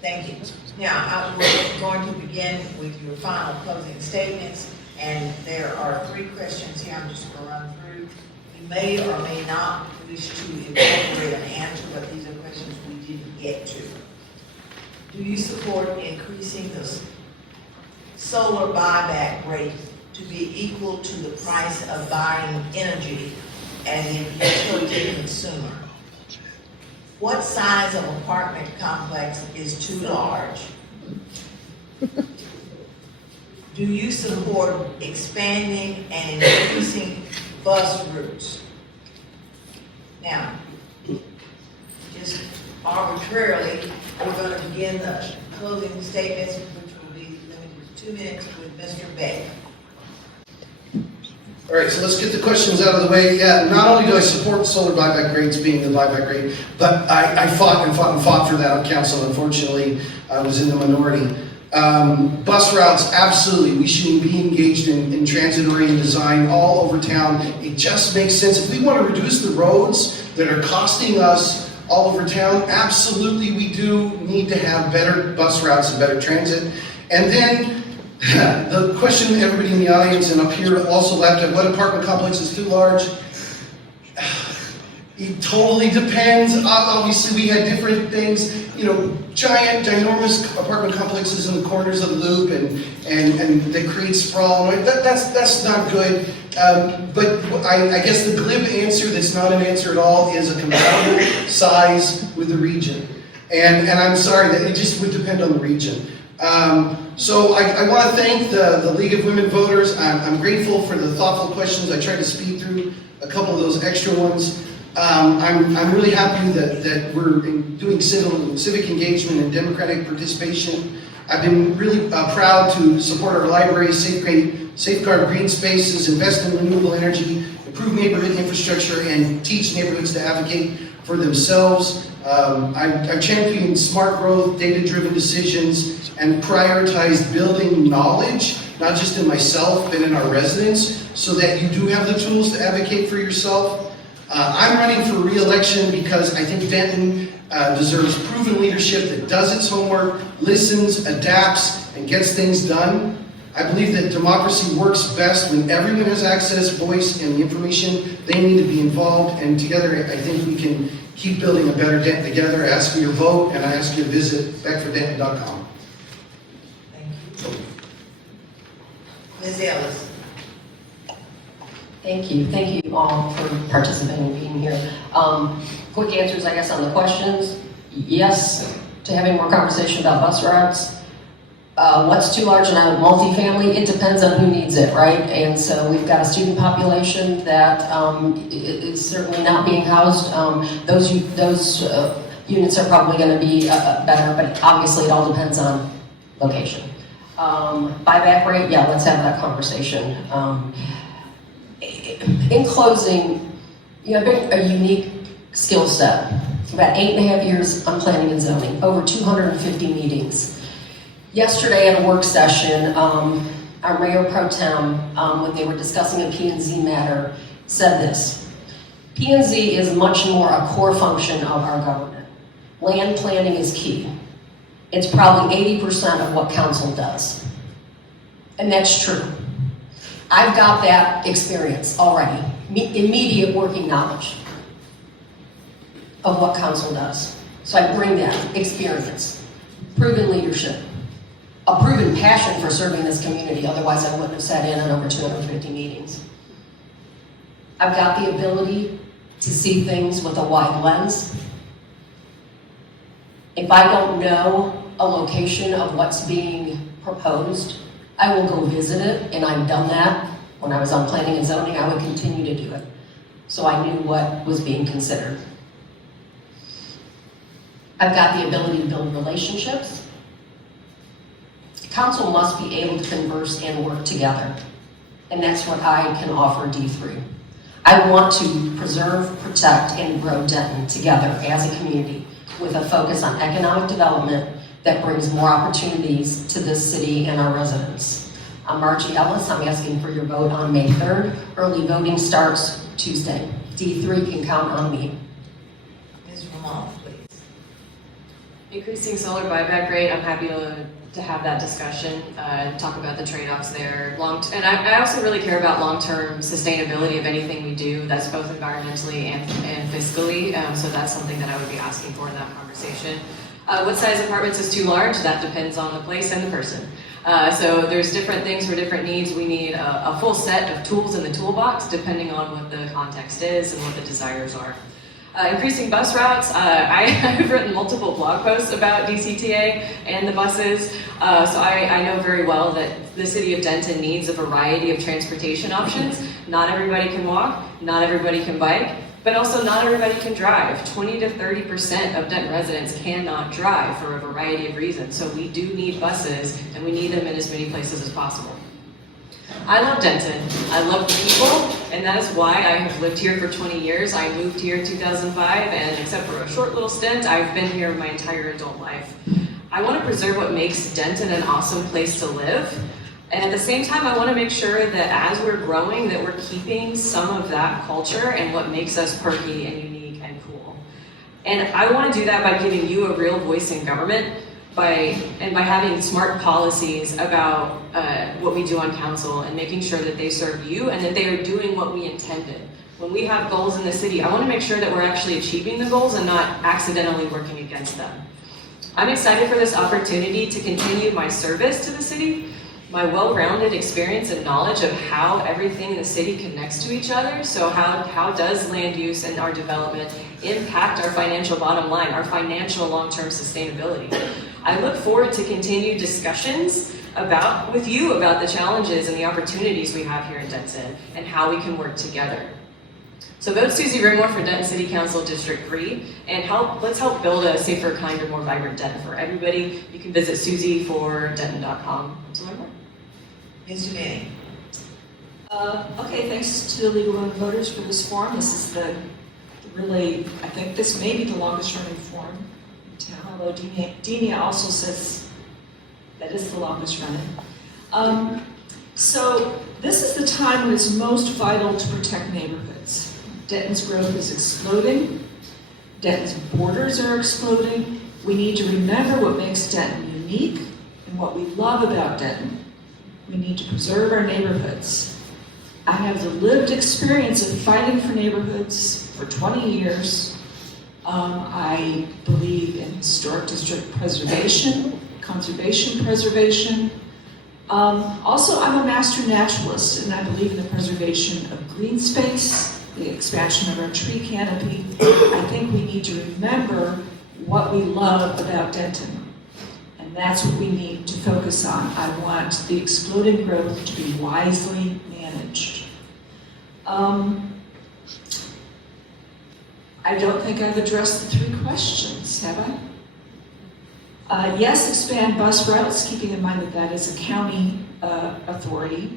Thank you. Now, we're going to begin with your final closing statements, and there are 3 questions here I'm just going to run through. You may or may not wish to incorporate an answer, but these are questions we didn't get to. Do you support increasing the solar buyback rate to be equal to the price of buying energy as a utility consumer? What size of apartment complex is too large? Do you support expanding and increasing bus routes? Now, just arbitrarily, we're going to begin the closing statements, which will be limited to 2 minutes with Mr. Beck. All right, so let's get the questions out of the way. Yeah, not only do I support solar buyback rates being the buyback rate, but I fought for that on council. Unfortunately, I was in the minority. Bus routes, absolutely. We should be engaged in transit-oriented design all over town. It just makes sense. If we want to reduce the roads that are costing us all over town, absolutely we do need to have better bus routes and better transit. And then the question everybody in the audience and up here also left at, what apartment complex is too large? It totally depends. Obviously, we had different things, ginormous apartment complexes in the corners of the loop, and they create sprawl. That's not good. But I guess the glib answer that's not an answer at all is a compatible size with the region. And I'm sorry, that it just would depend on the region. So I want to thank the League of Women Voters. I'm grateful for the thoughtful questions. I tried to speed through a couple of those extra ones. I'm really happy that we're doing civic engagement and democratic participation. I've been really proud to support our libraries, safeguard green spaces, invest in renewable energy, improve neighborhood infrastructure, and teach neighborhoods to advocate for themselves. I've championed smart growth, data-driven decisions, and prioritized building knowledge, not just in myself, but in our residents, so that you do have the tools to advocate for yourself. I'm running for re-election because I think Denton deserves proven leadership that does its homework, listens, adapts, and gets things done. I believe that democracy works best when everyone has access, voice, and the information they need to be involved, and together I think we can keep building a better Denton together. I ask for your vote, and I ask you to visit beckfordenton.com. Thank you. Ms. Ellis. Thank you. Thank you all for participating and being here. Quick answers, I guess, on the questions. Yes, to having more conversation about bus routes. What's too large in a multifamily? It depends on who needs it, right? And so we've got a student population that is certainly not being housed. Those units are probably going to be better, but obviously it all depends on location. Buyback rate, yeah, let's have that conversation. In closing, I've been a unique skill set. About 8.5 years on planning and zoning, over 250 meetings. Yesterday at a work session, our Mayor Pro Tem, when they were discussing a P&Z matter, said this: P&Z is much more a core function of our government. Land planning is key. It's probably 80% of what council does. And that's true. I've got that experience already, immediate working knowledge of what council does. So I bring that experience, proven leadership, a proven passion for serving this community, otherwise I wouldn't have sat in on over 250 meetings. I've got the ability to see things with a wide lens. If I don't know a location of what's being proposed, I will go visit it, and I've done that. When I was on planning and zoning, I would continue to do it. So I knew what was being considered. I've got the ability to build relationships. Council must be able to converse and work together. And that's what I can offer D3. I want to preserve, protect, and grow Denton together as a community with a focus on economic development that brings more opportunities to this city and our residents. I'm Margie Ellis. I'm asking for your vote on May 3rd. Early voting starts Tuesday. D3 can count on me. Ms. Rumohr, please. Increasing solar buyback rate, I'm happy to have that discussion, talk about the trade-offs there. And I also really care about long-term sustainability of anything we do, that's both environmentally and fiscally, so that's something that I would be asking for in that conversation. What size apartments is too large? That depends on the place and the person. So there's different things for different needs. We need a full set of tools in the toolbox depending on what the context is and what the desires are. Increasing bus routes, I've written multiple blog posts about DCTA and the buses, so I know very well that the city of Denton needs a variety of transportation options. Not everybody can walk, not everybody can bike, but also not everybody can drive. 20 to 30% of Denton residents cannot drive for a variety of reasons, so we do need buses, and we need them in as many places as possible. I love Denton. I love the people, and that is why I have lived here for 20 years. I moved here in 2005, and except for a short little stint, I've been here my entire adult life. I want to preserve what makes Denton an awesome place to live, and at the same time, I want to make sure that as we're growing, that we're keeping some of that culture and what makes us perky and unique and cool. And I want to do that by giving you a real voice in government, by having smart policies about what we do on council and making sure that they serve you and that they are doing what we intended. When we have goals in the city, I want to make sure that we're actually achieving the goals and not accidentally working against them. I'm excited for this opportunity to continue my service to the city, my well-rounded experience and knowledge of how everything in the city connects to each other. So how does land use and our development impact our financial bottom line, our financial long-term sustainability? I look forward to continued discussions with you about the challenges and the opportunities we have here in Denton and how we can work together. So vote Suzi Rumohr for Denton City Council District 3 and let's help build a safer, kinder, more vibrant Denton for everybody. You can visit SuziForDenton.com to learn more. Ms. DeVinney. Okay, thanks to the League of Women Voters for this forum. This is I think this may be the longest running forum in town, although Dina also says that is the longest running. So this is the time when it's most vital to protect neighborhoods. Denton's growth is exploding. Denton's borders are exploding. We need to remember what makes Denton unique and what we love about Denton. We need to preserve our neighborhoods. I have the lived experience of fighting for neighborhoods for 20 years. I believe in historic district preservation, conservation preservation. Also, I'm a master naturalist, and I believe in the preservation of green space, the expansion of our tree canopy. I think we need to remember what we love about Denton. And that's what we need to focus on. I want the exploding growth to be wisely managed. I don't think I've addressed the 3 questions, have I? Yes, expand bus routes, keeping in mind that that is a county authority.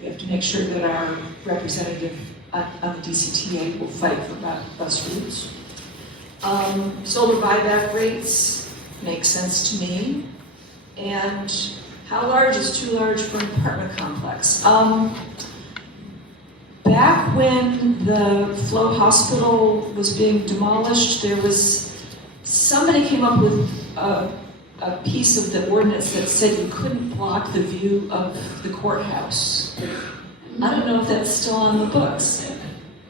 We have to make sure that our representative on the DCTA will fight for bus routes. Solar buyback rates make sense to me. And how large is too large for an apartment complex? Back when the Flow Hospital was being demolished, somebody came up with a piece of the ordinance that said you couldn't block the view of the courthouse. I don't know if that's still on the books.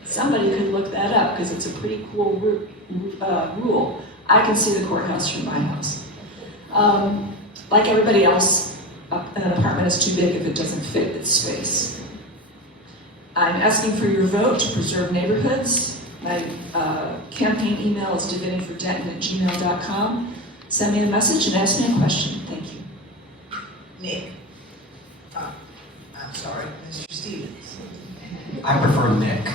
Somebody could look that up because it's a pretty cool rule. I can see the courthouse from my house. Like everybody else, an apartment is too big if it doesn't fit its space. I'm asking for your vote to preserve neighborhoods. My campaign email is DeVinneyForDenton@gmail.com. Send me a message and ask me a question. Thank you. Nick. I'm sorry, Mr. Stevens. I prefer Nick.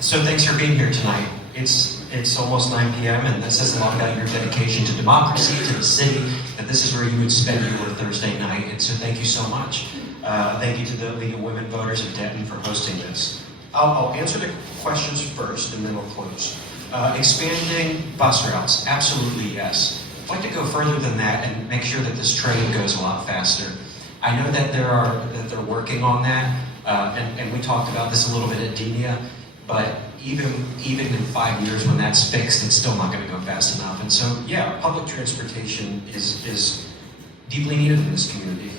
So thanks for being here tonight. It's almost 9 p.m. and this says a lot about your dedication to democracy, to the city, that this is where you would spend your Thursday night. And so thank you so much. Thank you to the League of Women Voters of Denton for hosting this. I'll answer the questions first and then we'll close. Expanding bus routes, absolutely yes. I'd like to go further than that and make sure that this train goes a lot faster. I know that they're working on that, and we talked about this a little bit at DENIA. But even in 5 years when that's fixed, it's still not going to go fast enough. And so, yeah, public transportation is deeply needed in this community.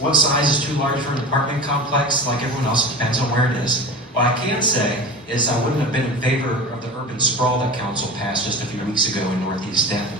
What size is too large for an apartment complex? Like everyone else, it depends on where it is. What I can say is I wouldn't have been in favor of the urban sprawl that council passed just a few weeks ago in Northeast Denver.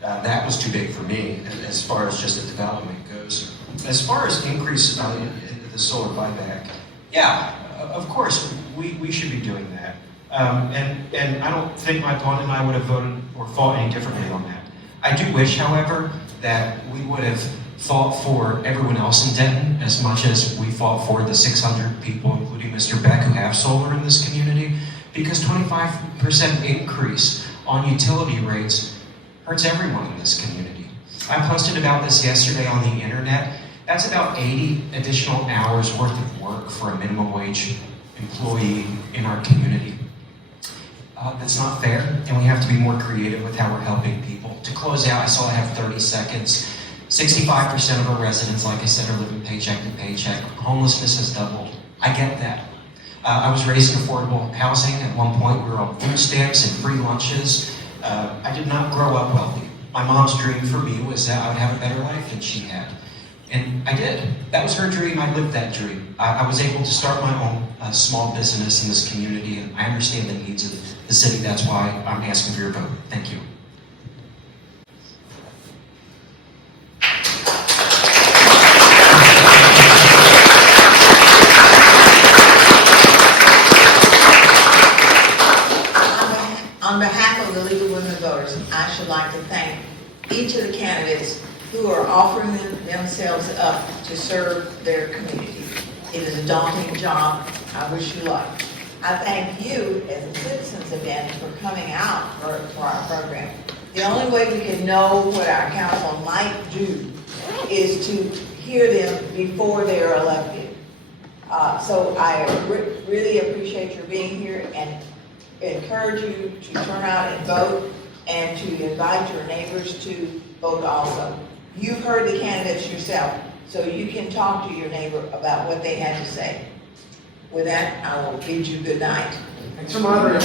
That was too big for me as far as just the development goes. As far as increase in the solar buyback, yeah, of course, we should be doing that. And I don't think my opponent and I would have voted or fought any differently on that. I do wish, however, that we would have fought for everyone else in Denton as much as we fought for the 600 people, including Mr. Beck, who have solar in this community, because 25% increase on utility rates hurts everyone in this community. I posted about this yesterday on the internet. That's about 80 additional hours worth of work for a minimum wage employee in our community. That's not fair, and we have to be more creative with how we're helping people. To close out, I saw I have 30 seconds. 65% of our residents, like I said, are living paycheck to paycheck. Homelessness has doubled. I get that. I was raised in affordable housing. At one point, we were on food stamps and free lunches. I did not grow up wealthy. My mom's dream for me was that I would have a better life than she had. And I did. That was her dream. I lived that dream. I was able to start my own small business in this community, and I understand the needs of the city. That's why I'm asking for your vote. Thank you. On behalf of the League of Women Voters, I should like to thank each of the candidates who are offering themselves up to serve their community. It is a daunting job. I wish you luck. I thank you as the citizens of Denton for coming out for our program. The only way we can know what our council might do is to hear them before they are elected. So I really appreciate your being here and encourage you to turn out and vote and to invite your neighbors to vote also. You've heard the candidates yourself, so you can talk to your neighbor about what they had to say. With that, I will bid you good night. Thanks for moderating.